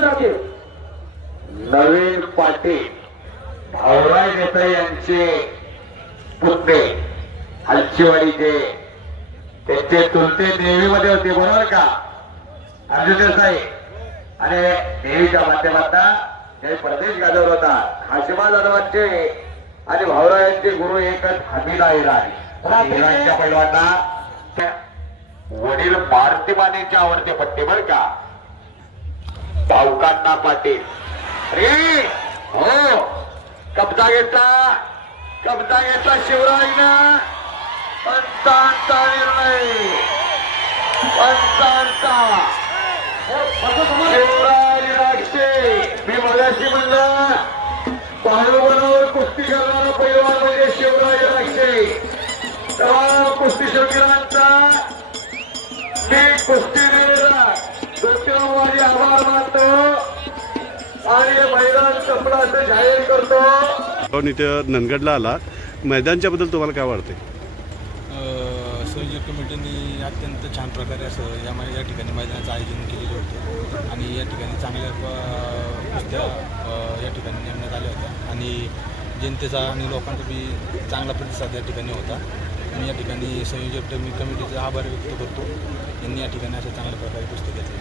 राहतील. नवीन पाटील भाऊराव देसाई यांचे पुतणे हलचीवाडीचे त्यांचे चुलते नेव्हीमध्ये होते बरोबर का अर्जुन देसाई आणि नेव्हीच्या माध्यमातून परदेश गाजवला होता. हाशिमा जाधवांचे आणि भाऊराव यांचे गुरु एकच हमीदा इराणच्या पैलवानांना वडील मारुती मानेचे आवडते पट्टे बर का भाऊकांना पाटील. अरे हो कब्जा घेतला शिवराजनं. पंचांचा निर्णय शिवराज राक्षे. मी मगाशी म्हणलं बाळूबरोबर कुस्ती करणारा पैलवान म्हणजे शिवराज राक्षे. तेव्हा कुस्ती शौकीनांचा मी कुस्तीवीर दुसऱ्यावारी आभार मानतो आणि मैदान संपलं असं जाहीर करतो. इथे नंदगडला आला मैदानच्या बद्दल तुम्हाला काय वाटते? संयोजक कमिटीने अत्यंत छान प्रकारे असं या ठिकाणी मैदानाचं आयोजन केलेलं होतं आणि या ठिकाणी चांगल्या कुस्त्या या ठिकाणी नेमण्यात आल्या होत्या आणि जनतेचा आणि लोकांचा बी चांगला प्रतिसाद या ठिकाणी होता. मी या ठिकाणी संयोजक कमिटीचा आभार व्यक्त करतो. यांनी या ठिकाणी अशा चांगल्या प्रकारे कुस्ती घेतली.